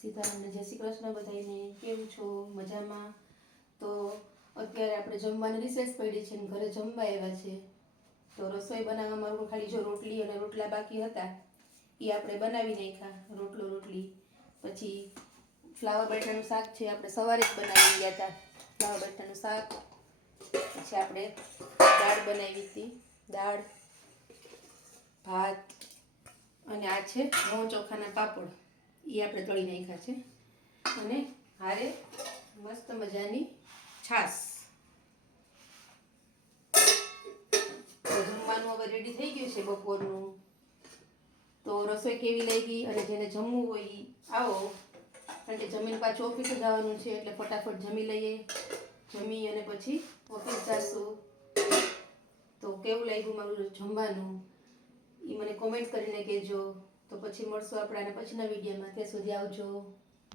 સીતારામને જય શ્રી કૃષ્ણ બધાને. કેમ છો? મજામાં? તો અત્યારે આપણે જમવાની રિસેસ પડી છે ને ઘરે જમવા આવ્યા છે. તો રસોઈ બનાવવા મારું ખાલી જો રોટલી અને રોટલા બાકી હતા એ આપણે બનાવી નાખ્યા. રોટલી પછી ફ્લાવર બટાટાનું શાક છે આપણે સવારે જ બનાવી ગયા હતા. ફ્લાવર બટાટાનું શાક પછી આપણે દાળ બનાવી હતી, દાળ ભાત અને આ છે ઘઉં ચોખાના પાપડ, એ આપણે તળી નાખ્યા છે અને હારે મસ્ત મજાની છાશ. જમવાનું હવે રેડી થઈ ગયું છે બપોરનું. તો રસોઈ કેવી લાગી અને જેને જમવું હોય એ આવો, કારણ કે જમીને પાછું ઓફિસે જવાનું છે એટલે ફટાફટ જમી લઈએ. જમી અને પછી ઓફિસ જઈશું. તો કેવું લાગ્યું મારું જમવાનું એ મને કોમેન્ટ કરીને કહેજો. તો પછી મળશું આપણે આના પછીના વિડીયોમાં. ત્યાં સુધી આવજો.